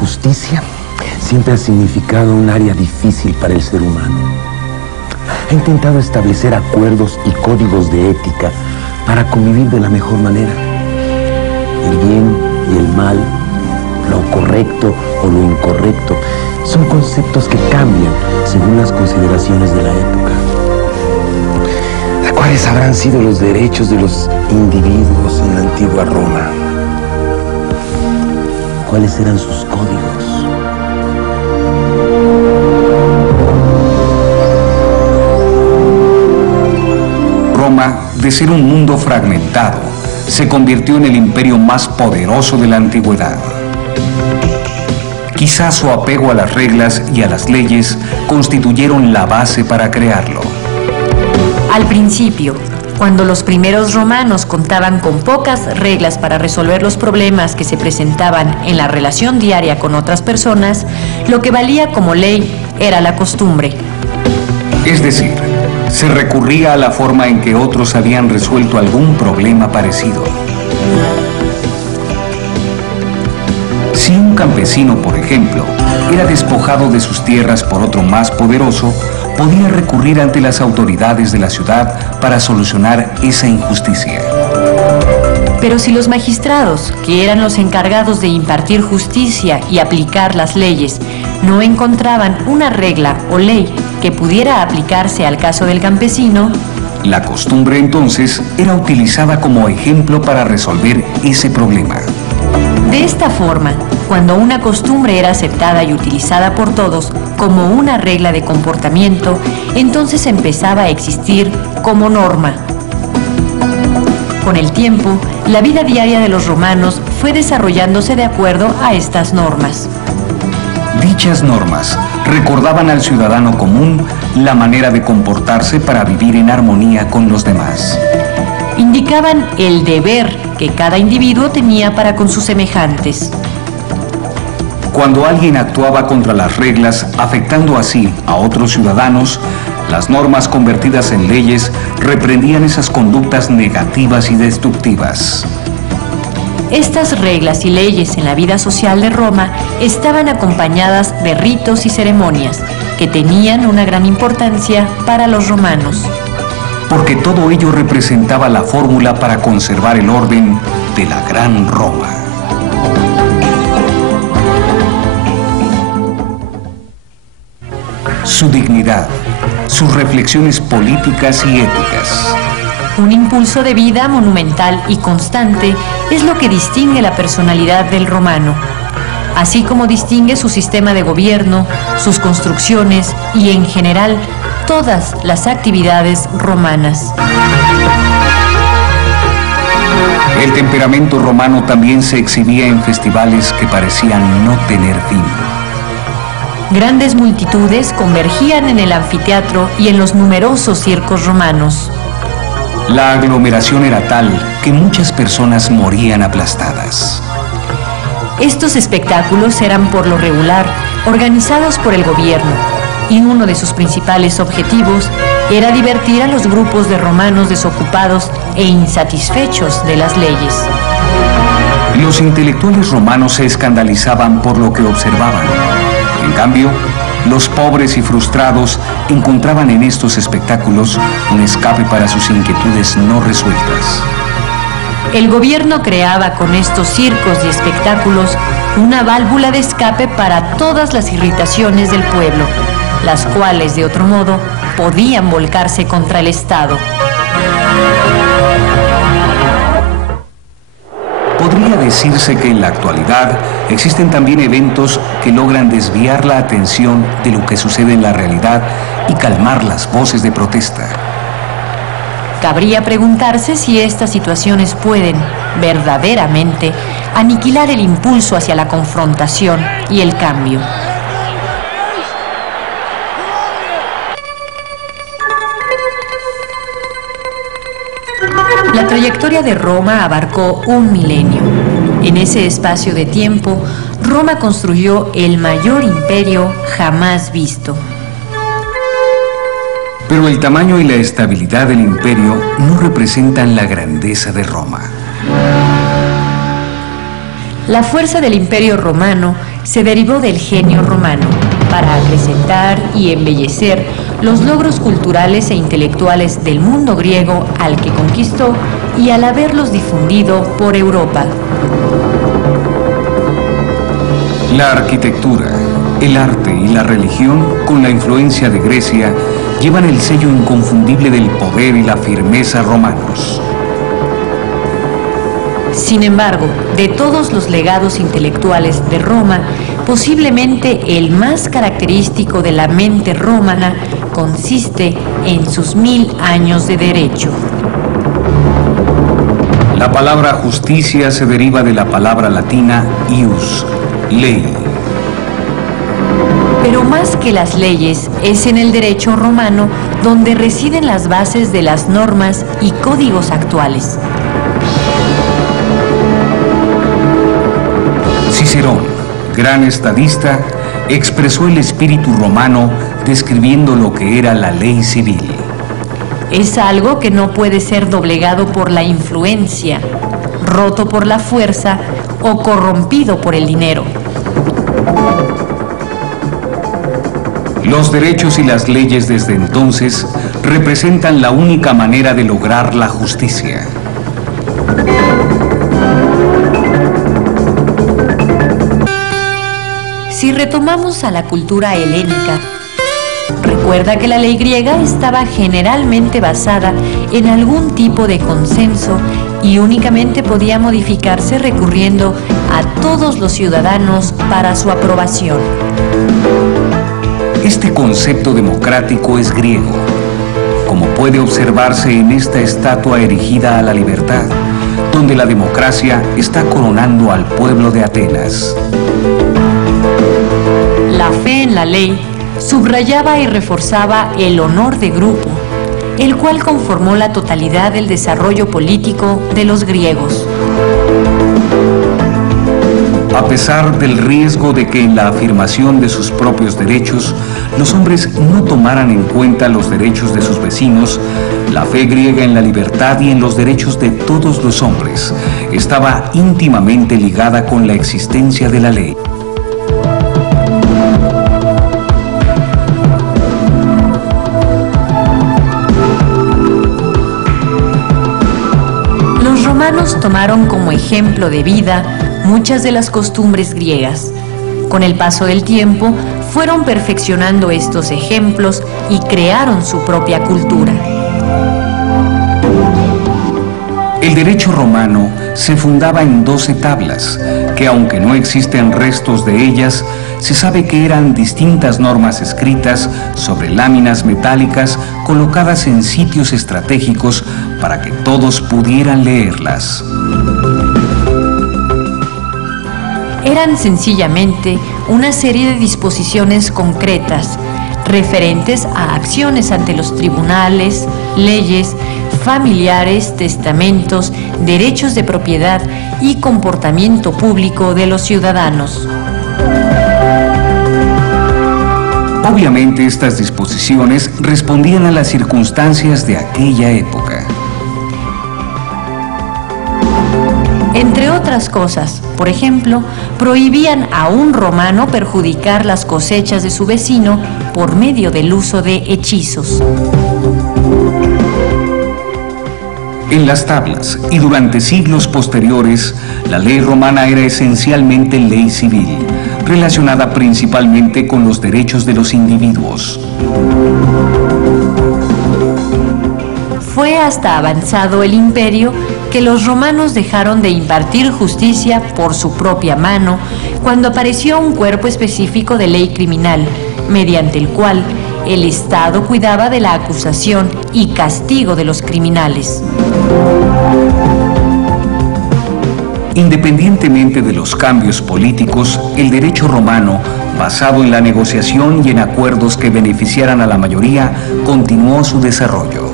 justicia siempre ha significado un área difícil para el ser humano. Ha intentado establecer acuerdos y códigos de ética para convivir de la mejor manera. El bien y el mal, lo correcto o lo incorrecto, son conceptos que cambian según las consideraciones de la época. ¿Cuáles habrán sido los derechos de los individuos en la antigua Roma? ¿Cuáles eran sus códigos? Roma, de ser un mundo fragmentado, se convirtió en el imperio más poderoso de la antigüedad. Quizás su apego a las reglas y a las leyes constituyeron la base para crearlo. Al principio, cuando los primeros romanos contaban con pocas reglas para resolver los problemas que se presentaban en la relación diaria con otras personas, lo que valía como ley era la costumbre. Es decir, se recurría a la forma en que otros habían resuelto algún problema parecido. Si un campesino, por ejemplo, era despojado de sus tierras por otro más poderoso, podía recurrir ante las autoridades de la ciudad para solucionar esa injusticia. Pero si los magistrados, que eran los encargados de impartir justicia y aplicar las leyes, no encontraban una regla o ley que pudiera aplicarse al caso del campesino, la costumbre entonces era utilizada como ejemplo para resolver ese problema. De esta forma, cuando una costumbre era aceptada y utilizada por todos como una regla de comportamiento, entonces empezaba a existir como norma. Con el tiempo, la vida diaria de los romanos fue desarrollándose de acuerdo a estas normas. Dichas normas recordaban al ciudadano común la manera de comportarse para vivir en armonía con los demás. Indicaban el deber que cada individuo tenía para con sus semejantes. Cuando alguien actuaba contra las reglas, afectando así a otros ciudadanos, las normas convertidas en leyes reprendían esas conductas negativas y destructivas. Estas reglas y leyes en la vida social de Roma estaban acompañadas de ritos y ceremonias que tenían una gran importancia para los romanos. Porque todo ello representaba la fórmula para conservar el orden de la Gran Roma. Su dignidad, sus reflexiones políticas y éticas. Un impulso de vida monumental y constante es lo que distingue la personalidad del romano, así como distingue su sistema de gobierno, sus construcciones y, en general, todas las actividades romanas. El temperamento romano también se exhibía en festivales que parecían no tener fin. Grandes multitudes convergían en el anfiteatro y en los numerosos circos romanos. La aglomeración era tal que muchas personas morían aplastadas. Estos espectáculos eran por lo regular organizados por el gobierno, y uno de sus principales objetivos era divertir a los grupos de romanos desocupados e insatisfechos de las leyes. Los intelectuales romanos se escandalizaban por lo que observaban. En cambio, los pobres y frustrados encontraban en estos espectáculos un escape para sus inquietudes no resueltas. El gobierno creaba con estos circos y espectáculos una válvula de escape para todas las irritaciones del pueblo, las cuales, de otro modo, podían volcarse contra el Estado. Podría decirse que en la actualidad existen también eventos que logran desviar la atención de lo que sucede en la realidad y calmar las voces de protesta. Cabría preguntarse si estas situaciones pueden, verdaderamente, aniquilar el impulso hacia la confrontación y el cambio. La trayectoria de Roma abarcó un milenio. En ese espacio de tiempo, Roma construyó el mayor imperio jamás visto. Pero el tamaño y la estabilidad del imperio no representan la grandeza de Roma. La fuerza del imperio romano se derivó del genio romano para acrecentar y embellecer los logros culturales e intelectuales del mundo griego al que conquistó y al haberlos difundido por Europa. La arquitectura, el arte y la religión, con la influencia de Grecia, llevan el sello inconfundible del poder y la firmeza romanos. Sin embargo, de todos los legados intelectuales de Roma, posiblemente el más característico de la mente romana consiste en sus 1000 años de derecho. La palabra justicia se deriva de la palabra latina ius, ley. Pero más que las leyes, es en el derecho romano donde residen las bases de las normas y códigos actuales. Cicerón, gran estadista, expresó el espíritu romano describiendo lo que era la ley civil. Es algo que no puede ser doblegado por la influencia, roto por la fuerza o corrompido por el dinero. Los derechos y las leyes desde entonces representan la única manera de lograr la justicia. Si retomamos a la cultura helénica, recuerda que la ley griega estaba generalmente basada en algún tipo de consenso y únicamente podía modificarse recurriendo a todos los ciudadanos para su aprobación. Este concepto democrático es griego, como puede observarse en esta estatua erigida a la libertad, donde la democracia está coronando al pueblo de Atenas. La fe en la ley subrayaba y reforzaba el honor de grupo, el cual conformó la totalidad del desarrollo político de los griegos. A pesar del riesgo de que en la afirmación de sus propios derechos los hombres no tomaran en cuenta los derechos de sus vecinos, la fe griega en la libertad y en los derechos de todos los hombres estaba íntimamente ligada con la existencia de la ley. Los romanos tomaron como ejemplo de vida muchas de las costumbres griegas. Con el paso del tiempo, fueron perfeccionando estos ejemplos y crearon su propia cultura. El derecho romano se fundaba en 12 tablas, que aunque no existen restos de ellas, se sabe que eran distintas normas escritas sobre láminas metálicas colocadas en sitios estratégicos para que todos pudieran leerlas. Eran sencillamente una serie de disposiciones concretas, referentes a acciones ante los tribunales, leyes, familiares, testamentos, derechos de propiedad y comportamiento público de los ciudadanos. Obviamente estas disposiciones respondían a las circunstancias de aquella época. Entre otras cosas, por ejemplo, prohibían a un romano perjudicar las cosechas de su vecino por medio del uso de hechizos. En las tablas y durante siglos posteriores, la ley romana era esencialmente ley civil, relacionada principalmente con los derechos de los individuos. Fue hasta avanzado el imperio que los romanos dejaron de impartir justicia por su propia mano cuando apareció un cuerpo específico de ley criminal, mediante el cual el Estado cuidaba de la acusación y castigo de los criminales. Independientemente de los cambios políticos, el derecho romano, basado en la negociación y en acuerdos que beneficiaran a la mayoría, continuó su desarrollo.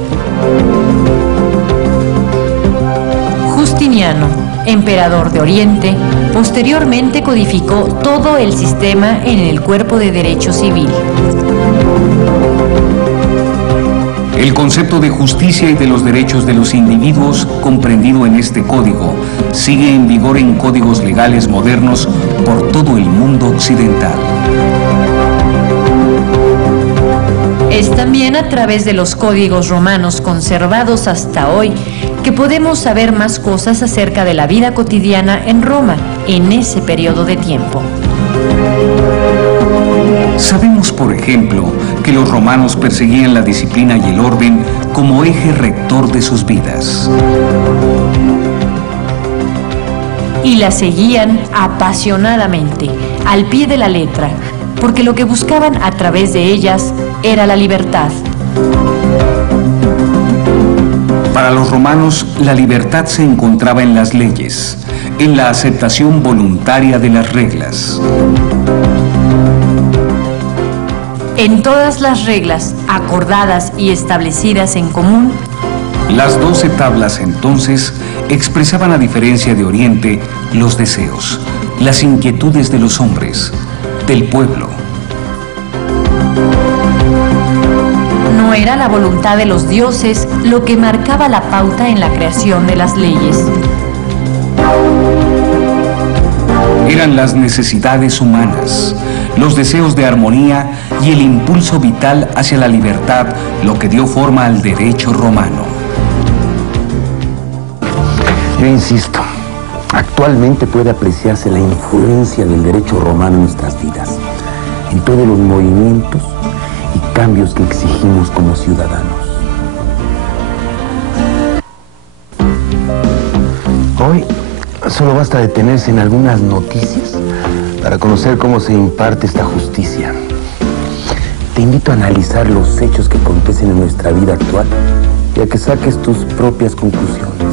Justiniano, emperador de Oriente, posteriormente codificó todo el sistema en el cuerpo de derecho civil. El concepto de justicia y de los derechos de los individuos, comprendido en este código, sigue en vigor en códigos legales modernos por todo el mundo occidental. a través de los códigos romanos conservados hasta hoy que podemos saber más cosas acerca de la vida cotidiana en Roma en ese periodo de tiempo. Sabemos, por ejemplo, que los romanos perseguían la disciplina y el orden como eje rector de sus vidas. Y la seguían apasionadamente, al pie de la letra, porque lo que buscaban a través de ellas era la libertad. Para los romanos, la libertad se encontraba en las leyes, en la aceptación voluntaria de las reglas. En todas las reglas acordadas y establecidas en común, las 12 tablas entonces expresaban, a diferencia de Oriente, los deseos, las inquietudes de los hombres, del pueblo. No era la voluntad de los dioses lo que marcaba la pauta en la creación de las leyes. Eran las necesidades humanas, los deseos de armonía y el impulso vital hacia la libertad lo que dio forma al derecho romano. Yo insisto, actualmente puede apreciarse la influencia del derecho romano en nuestras vidas, en todos los movimientos y cambios que exigimos como ciudadanos. Hoy solo basta detenerse en algunas noticias para conocer cómo se imparte esta justicia. Te invito a analizar los hechos que acontecen en nuestra vida actual y a que saques tus propias conclusiones.